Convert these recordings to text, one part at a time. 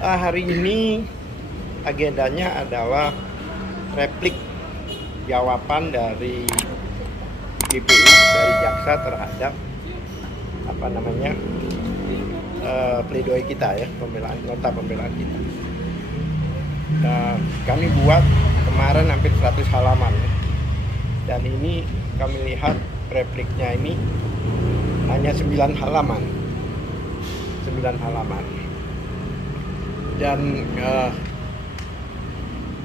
Hari ini agendanya adalah replik jawaban dari GPU dari jaksa terhadap pledoi kita ya, nota pembelaan kita. Kami buat kemarin hampir 100 halaman ya. Dan ini kami lihat repliknya ini hanya 9 halaman. 9 halaman. Dan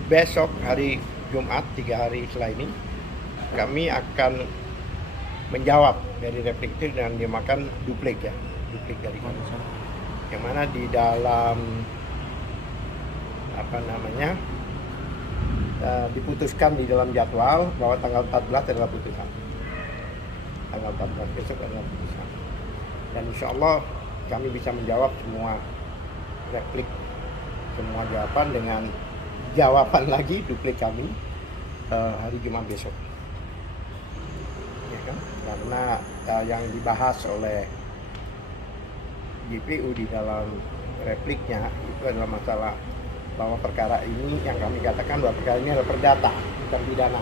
besok hari Jumat 3 hari setelah ini kami akan menjawab dari replik itu dengan dimakan duplik ya, duplik dari kami. Yang mana di dalam diputuskan di dalam jadwal bahwa tanggal 14 adalah putusan. Tanggal 14 besok adalah putusan. Dan insya Allah kami bisa menjawab semua replik, semua jawaban dengan jawaban lagi duplik kami hari Jumat besok. Ya kan? Karena yang dibahas oleh GPU di dalam repliknya itu adalah masalah bahwa perkara ini yang kami katakan bahwa perkara ini adalah perdata, bukan pidana.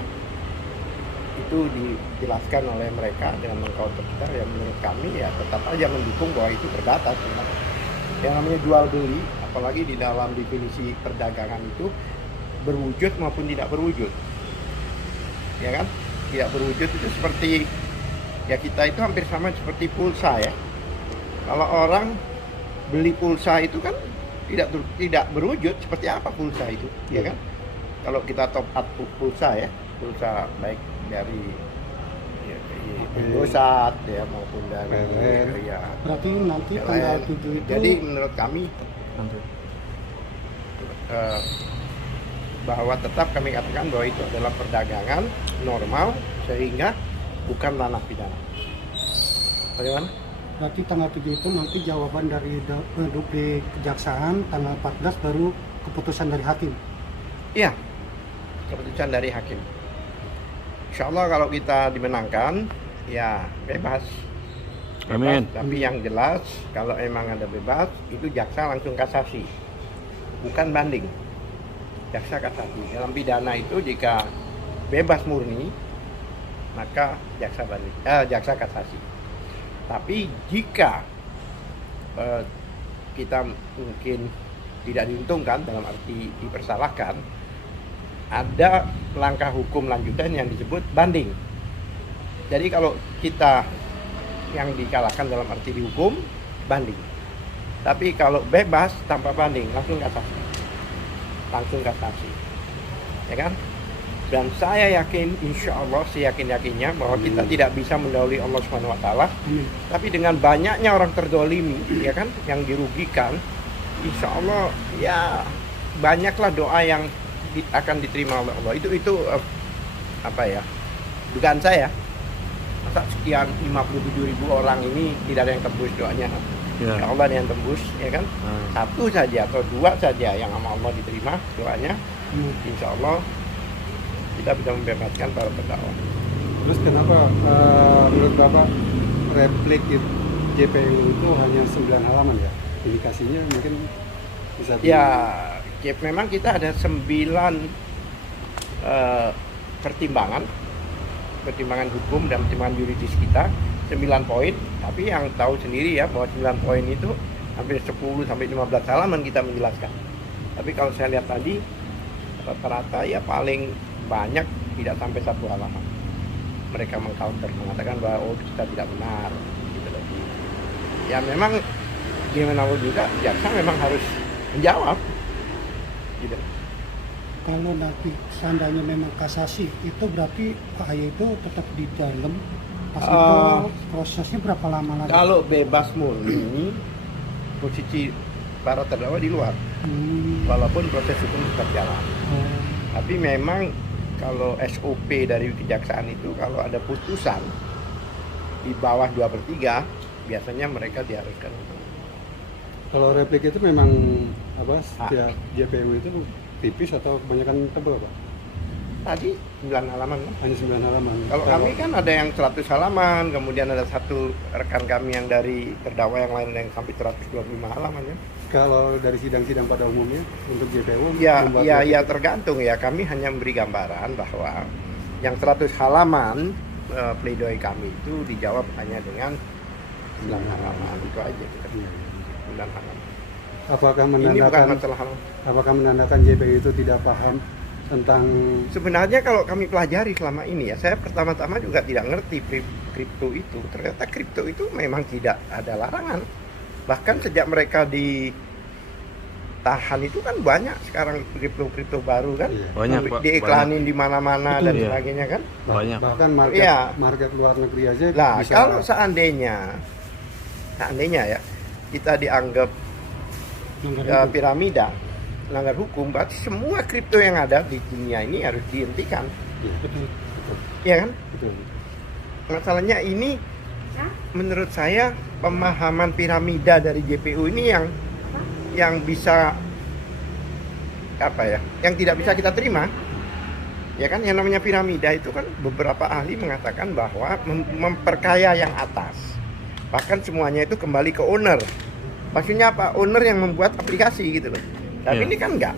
Itu dijelaskan oleh mereka dengan mengcounter kita, yang menurut kami ya tetap aja mendukung bahwa itu perdata sebenarnya. Yang namanya jual beli, apalagi di dalam definisi perdagangan itu berwujud maupun tidak berwujud, ya kan? Tidak berwujud itu seperti ya kita itu hampir sama seperti pulsa ya. Kalau orang beli pulsa itu kan tidak berwujud, seperti apa pulsa itu, ya kan? Kalau kita top up pulsa ya, pulsa baik dari Indosat ya maupun dari ya. Berarti nanti tanggal 7 itu. Jadi menurut kami bahwa tetap kami katakan bahwa itu adalah perdagangan normal sehingga bukan ranah pidana. Bagaimana? Berarti tanggal 7 itu nanti jawaban dari duplik kejaksaan, tanggal 14 baru keputusan dari hakim. Iya, keputusan dari hakim. Insya Allah kalau kita dimenangkan, ya bebas. Amin. Tapi yang jelas kalau emang ada bebas, itu jaksa langsung kasasi, bukan banding. Jaksa kasasi. Dalam pidana itu jika bebas murni, maka jaksa kasasi. Tapi jika kita mungkin tidak diuntungkan dalam arti dipersalahkan, ada langkah hukum lanjutan yang disebut banding. Jadi kalau kita yang dikalahkan dalam arti dihukum, banding. Tapi kalau bebas tanpa banding, langsung kasasi. Langsung kasasi. Ya kan? Dan saya yakin, insya Allah seyakin-yakinnya bahwa kita tidak bisa mendahului Allah SWT. Tapi dengan banyaknya orang terdolimi, ya kan, yang dirugikan, insya Allah ya banyaklah doa yang akan diterima oleh Allah. Itu dugaan saya. Masa sekian 57.000 orang ini tidak ada yang tembus doanya. Ya Allah yang tembus, ya kan? Satu saja atau dua saja yang sama Allah diterima doanya. Insya Allah kita bisa membebaskan para terdakwa. Terus kenapa menurut Bapak replik JPU itu hanya 9 halaman ya? Indikasinya mungkin bisa memang kita ada 9 pertimbangan hukum dan pertimbangan yuridis kita, 9 poin, tapi yang tahu sendiri ya bahwa 9 poin itu hampir 10 sampai 15 halaman kita menjelaskan. Tapi kalau saya lihat tadi rata-rata ya paling banyak tidak sampai 1 halaman. Mereka mengcounter, mengatakan bahwa kita tidak benar gitu. Ya memang gimana juga jaksa memang harus menjawab gitu. Kalau nanti seandainya memang kasasi, itu berarti AHY itu tetap di dalam. Pas itu prosesnya berapa lama lagi? Kalau bebas murni, posisi para terdakwa di luar. Walaupun proses hukum tetap jalan. Tapi memang kalau SOP dari kejaksaan itu kalau ada putusan di bawah 2/3 biasanya mereka diharuskan. Kalau replik itu memang setiap JPU itu tipis atau kebanyakan tebal Pak? Tadi 9 halaman kan? Hanya 9 halaman. Kalau kami kan ada yang 100 halaman, kemudian ada satu rekan kami yang dari terdakwa yang lain yang sampai 125 halaman ya. Kalau dari sidang-sidang pada umumnya untuk JPU Ya, membuat ya, replik ya tergantung ya. Kami hanya memberi gambaran bahwa yang 100 halaman pledoi kami itu dijawab hanya dengan 9 halaman itu aja. Iya. 9 halaman. Apakah Ini bukan menandakan masalah halaman. apakah menandakan JPU itu tidak paham tentang Sebenarnya kalau kami pelajari selama ini ya, saya pertama-tama juga tidak ngerti kripto itu. Ternyata kripto itu memang tidak ada larangan. Bahkan sejak mereka ditahan itu kan banyak sekarang kripto baru kan. Iya. Banyak, Pak. Diiklanin di mana-mana Betul, dan iya. sebagainya kan. Banyak. bahkan market Iya. market luar negeri aja Nah, bisa kalau seandainya ya kita dianggap Melanggar hukum. piramida, melanggar hukum, berarti semua kripto yang ada di dunia ini harus dihentikan, Iya, Betul. ya kan? betul. Masalahnya ini menurut saya pemahaman piramida dari JPU ini yang bisa apa ya, yang tidak bisa kita terima, ya kan? Yang namanya piramida itu kan beberapa ahli mengatakan bahwa memperkaya yang atas, bahkan semuanya itu kembali ke owner. Maksudnya apa? Owner yang membuat aplikasi gitu loh. Tapi Iya. ini kan enggak.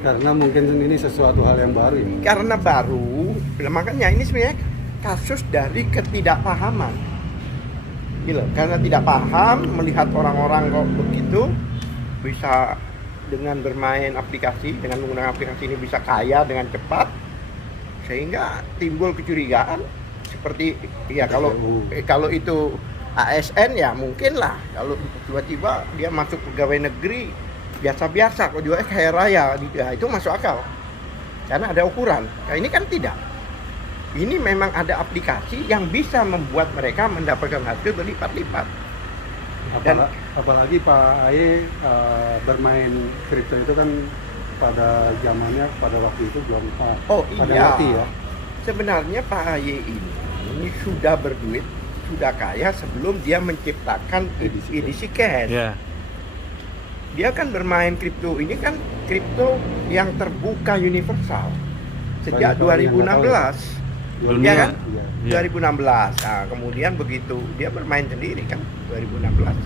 Karena mungkin ini sesuatu hal yang baru ini. Karena baru, makanya ini sebenarnya kasus dari ketidakpahaman. Gitu. Karena tidak paham, melihat orang-orang kok begitu, bisa dengan bermain aplikasi, dengan menggunakan aplikasi ini bisa kaya dengan cepat, sehingga timbul kecurigaan seperti ya kalau itu ASN ya mungkin lah, kalau tiba-tiba dia masuk pegawai negeri biasa-biasa kok juga kaya raya, ya itu masuk akal karena ada ukuran. Nah, ini kan tidak, ini memang ada aplikasi yang bisa membuat mereka mendapatkan hasil berlipat-lipat. Apalagi Pak Aye bermain kripto itu kan pada zamannya pada waktu itu belum pada Iya, ngerti ya. sebenarnya Pak Aye ini sudah berduit, sudah kaya sebelum dia menciptakan edisi cash. Ya. Dia kan bermain kripto ini kan kripto yang terbuka universal sejak Banyak orang yang 2016. Dunia. Ya kan? Iya. 2016. Nah, kemudian begitu dia bermain sendiri kan 2016.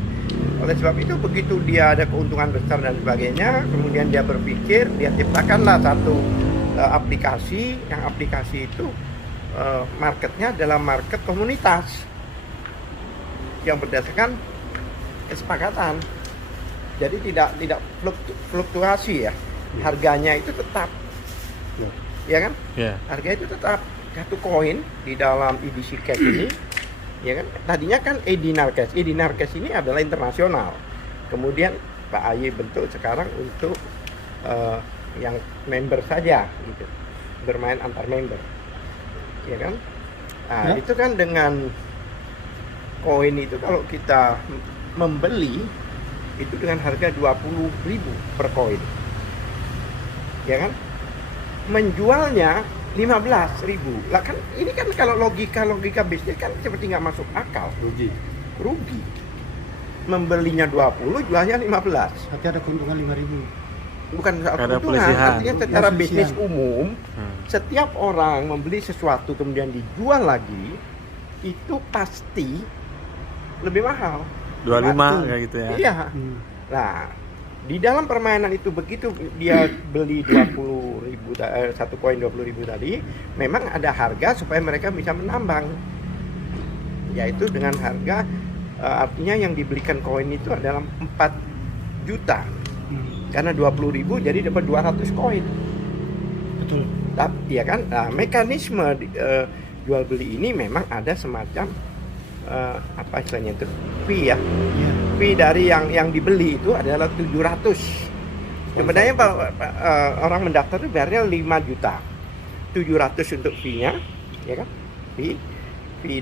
Oleh sebab itu begitu dia ada keuntungan besar dan sebagainya, kemudian dia berpikir dia ciptakanlah satu aplikasi, yang aplikasi itu marketnya adalah market komunitas yang berdasarkan kesepakatan. Jadi tidak fluktuasi ya. Harganya itu tetap. Ya. Ya kan? Ya. Harga itu tetap. Satu koin di dalam edisi cash ini, ya kan? Tadinya kan Edinar Cash. Edinar Cash ini adalah internasional. Kemudian Pak Aye bentuk sekarang untuk yang member saja gitu. Bermain antar member. Ya kan? Nah, Ya. itu kan dengan koin itu kalau kita membeli itu dengan harga 20.000 per koin. Ya kan? Menjualnya 15.000. Lah kan ini kan kalau logika bisnis kan seperti nggak masuk akal. Rugi. Membelinya 20, jualnya 15. Berarti ada keuntungan 5.000. Bukan soal Ada keuntungan, pelecehan. artinya secara Pelecehan. bisnis umum, Hmm. setiap orang membeli sesuatu kemudian dijual lagi, itu pasti lebih mahal. 25 Satu. kayak gitu ya. Iya. Hmm. Nah, di dalam permainan itu begitu dia beli 20.000 satu koin 20.000 tadi, memang ada harga supaya mereka bisa menambang. Yaitu dengan harga artinya yang dibelikan koin itu adalah 4 juta. Karena 20.000 jadi dapat 200 koin. Betul. Ya kan? Nah, mekanisme jual beli ini memang ada semacam apa istilahnya itu? Fee ya. Iya. Fee dari yang dibeli itu adalah 700. Sebenarnya orang mendaftar itu bayarnya 5 juta. 700 untuk fee-nya, ya kan? Fee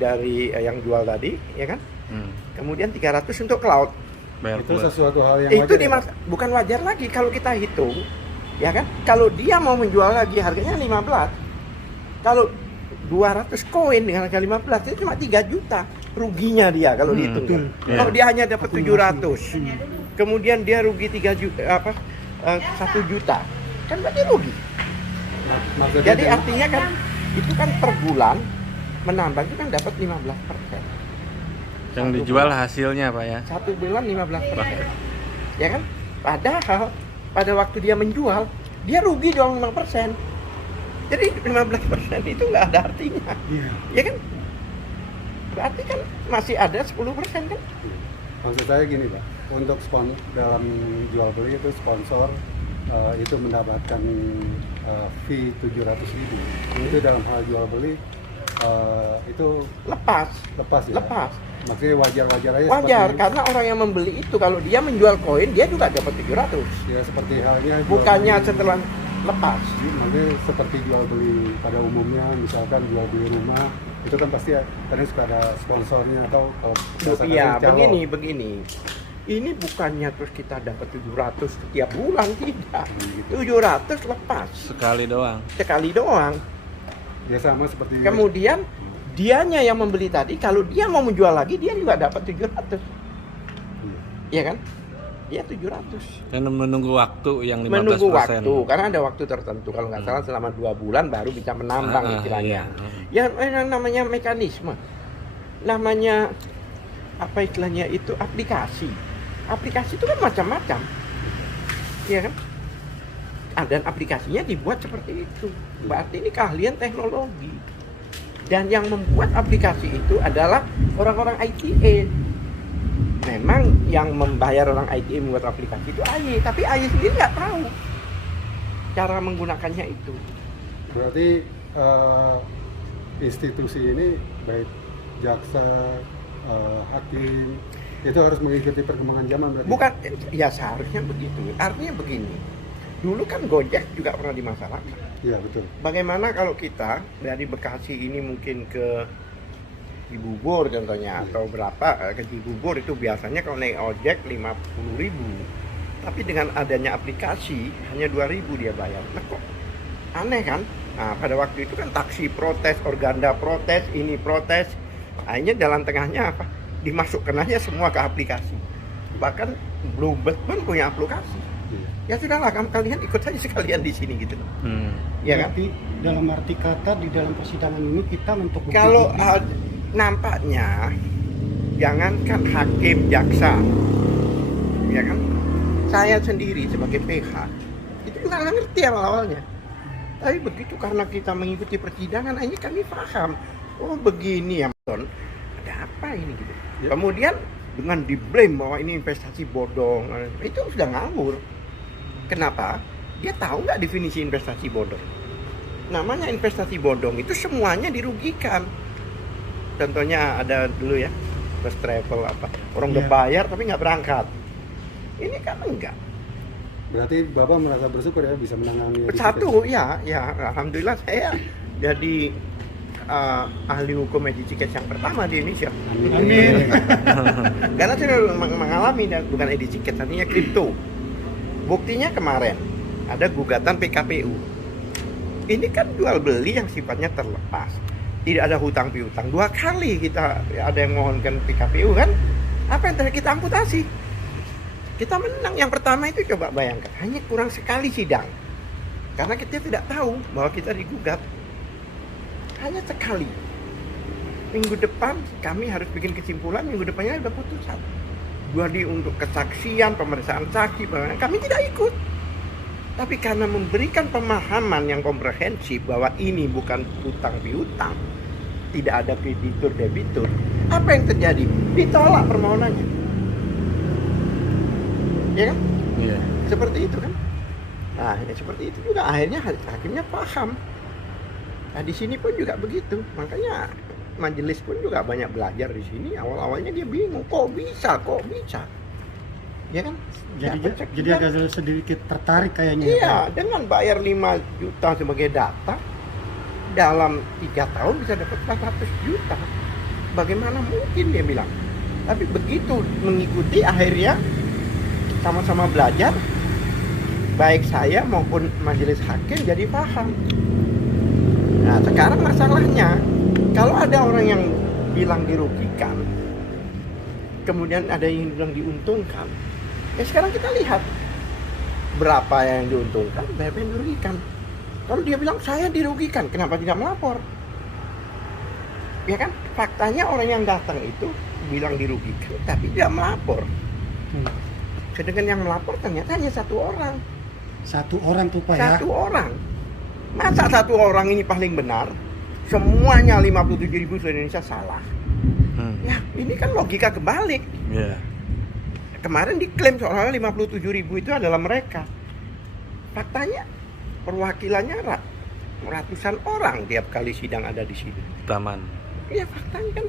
dari yang jual tadi, ya kan? Hmm. Kemudian 300 untuk cloud. Bayar Itu pula. sesuatu hal yang Itu wajar, ya? bukan wajar lagi kalau kita hitung, ya kan? Kalau dia mau menjual lagi harganya 15. Kalau 200 koin dengan harga 15 itu cuma 3 juta ruginya dia kalau dihitung. betul. Iya. Kalau dia hanya dapat Akumulasi. 700, kemudian dia rugi 3 juta 1 juta, kan berarti rugi. Maksudnya Jadi dengan- artinya kan itu kan per bulan menambah itu kan dapat 15%. Yang dijual hasilnya Pak ya. Satu bulan 15%. Ya kan? Padahal pada waktu dia menjual, dia rugi dong 5%. Jadi 15% itu nggak ada artinya. Iya. Ya kan? Berarti kan masih ada 10% kan? Maksud saya gini Pak, untuk dalam jual beli itu sponsor itu mendapatkan fee 700.000. Itu dalam hal jual beli itu Lepas lepas ya? Lepas. Maksudnya wajar-wajar aja Wajar, seperti, karena orang yang membeli itu kalau dia menjual koin, dia juga dapat 700. ya seperti halnya jual Bukannya beli. setelah lepas. Nanti seperti jual beli pada umumnya, misalkan jual beli rumah itu kan pasti kadang suka ada sponsornya atau kalau Iya, calon. begini. Ini bukannya terus kita dapat 700 setiap bulan, tidak. Gitu. 700 lepas Sekali doang. sekali doang. Ya sama seperti Kemudian dianya yang membeli tadi, kalau dia mau menjual lagi, dia juga dapat 700. Iya. Iya kan? Dia 700. Kan menunggu waktu yang 15%. Menunggu waktu, karena ada waktu tertentu. Kalau nggak salah selama 2 bulan baru bisa menambang istilahnya. Iya. Ya namanya mekanisme. Namanya apa istilahnya itu aplikasi. Aplikasi itu kan macam-macam. Iya kan? Dan aplikasinya dibuat seperti itu. Berarti ini keahlian teknologi. Dan yang membuat aplikasi itu adalah orang-orang ITA. Memang yang membayar orang ITA membuat aplikasi itu AY, tapi AY sendiri nggak tahu cara menggunakannya itu. Berarti institusi ini baik jaksa, hakim itu harus mengikuti perkembangan zaman berarti. Bukan, ya seharusnya begitu. Artinya begini, dulu kan Gojek juga pernah dimasalahkan. Iya betul. Bagaimana kalau kita dari Bekasi ini mungkin ke Cibubur contohnya, atau berapa ke Cibubur itu biasanya kalau naik ojek 50.000, tapi dengan adanya aplikasi hanya 2.000 dia bayar. Nah kok aneh kan? Nah pada waktu itu kan taksi protes, Organda protes, ini protes, akhirnya jalan tengahnya apa? Dimasukkan aja semua ke aplikasi. Bahkan Bluebird pun punya aplikasi. Iya. Ya sudahlah, kalian ikut saja sekalian di sini gitu loh. Ya kan? Berarti dalam arti kata di dalam persidangan ini kita untuk bukti- Kalau nampaknya jangankan hakim, jaksa, ya kan? Saya sendiri sebagai PH itu juga nggak ngerti awal-awalnya. Tapi begitu karena kita mengikuti persidangan, akhirnya kami paham. Oh begini ya, Ton. Ada apa ini gitu? Ya. Kemudian dengan diblame bahwa ini investasi bodong, itu sudah ngawur. Kenapa? Dia tahu nggak definisi investasi bodong? Namanya investasi bodong itu semuanya dirugikan. Contohnya ada dulu ya, first travel apa, orang udah Iya. bayar tapi nggak berangkat. Ini kan enggak. Berarti Bapak merasa bersyukur ya bisa menangani Satu ya, alhamdulillah saya jadi ahli hukum etiket yang pertama di Indonesia. Amin. Karena saya mengalami dan bukan etiket, artinya kripto. Buktinya kemarin ada gugatan PKPU. Ini kan jual beli yang sifatnya terlepas. Tidak ada hutang piutang. 2 kali kita ada yang mohonkan PKPU kan? Apa yang terjadi? Kita amputasi. Kita menang. Yang pertama itu coba bayangkan, hanya kurang sekali sidang. Karena kita tidak tahu bahwa kita digugat. Hanya sekali. Minggu depan kami harus bikin kesimpulan, minggu depannya udah putusan. 2 kali untuk kesaksian, pemeriksaan saksi, kami tidak ikut. Tapi karena memberikan pemahaman yang komprehensif bahwa ini bukan hutang piutang, tidak ada kreditur debitur, apa yang terjadi? Ditolak permohonannya. Ya kan? Iya. Seperti itu kan? Nah, ya seperti itu juga akhirnya hakimnya paham. Nah, di sini pun juga begitu. Makanya majelis pun juga banyak belajar di sini. Awal-awalnya dia bingung, kok bisa? Ya kan? Jadi agak sedikit tertarik kayaknya. ya, Iya, Pak. dengan bayar 5 juta sebagai data, dalam 3 tahun bisa dapat 400 juta. Bagaimana mungkin dia bilang? Tapi begitu mengikuti akhirnya sama-sama belajar, baik saya maupun majelis hakim jadi paham. Nah sekarang masalahnya, kalau ada orang yang bilang dirugikan, kemudian ada yang bilang diuntungkan, ya sekarang kita lihat berapa yang diuntungkan, berapa yang dirugikan. Kalau dia bilang saya dirugikan, kenapa tidak melapor? Ya kan, faktanya orang yang datang itu bilang dirugikan, tapi tidak melapor. Sedangkan yang melapor ternyata hanya satu orang. Satu orang tuh Pak ya. Satu orang. Masa satu orang ini paling benar? Semuanya 57.000 seluruh Indonesia salah. Ya, ini kan logika kebalik. Iya. Kemarin diklaim seolah-olah 57.000 itu adalah mereka. Faktanya perwakilannya ratusan orang tiap kali sidang ada di sini. Taman. Iya, faktanya kan.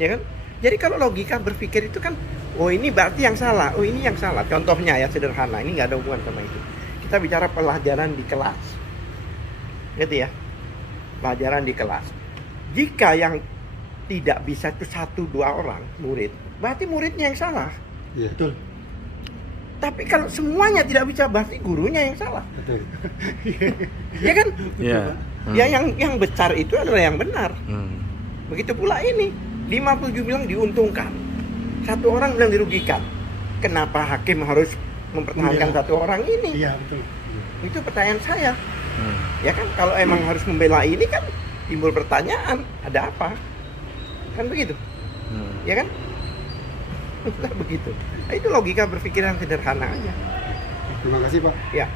Ya kan? Jadi kalau logika berpikir itu kan, oh ini berarti yang salah, oh ini yang salah. Contohnya ya sederhana, ini nggak ada hubungan sama itu. Kita bicara pelajaran di kelas. Gitu ya. Pelajaran di kelas. Jika yang tidak bisa itu 1-2 orang murid, berarti muridnya yang salah. Iya. Betul. Tapi kalau semuanya tidak bisa, berarti gurunya yang salah. Betul. Ya kan? Iya. Ya yang besar itu adalah yang benar. Hmm. Begitu pula ini, 57 bilang diuntungkan, satu orang bilang dirugikan. Kenapa hakim harus mempertahankan Iya. satu orang ini? Iya betul. Itu pertanyaan saya. Hmm. Ya kan, kalau emang harus membela ini kan timbul pertanyaan, ada apa? Kan begitu, Hmm. ya kan? Begitu. Nah, itu logika berpikiran sederhana aja. Terima kasih Pak. Ya.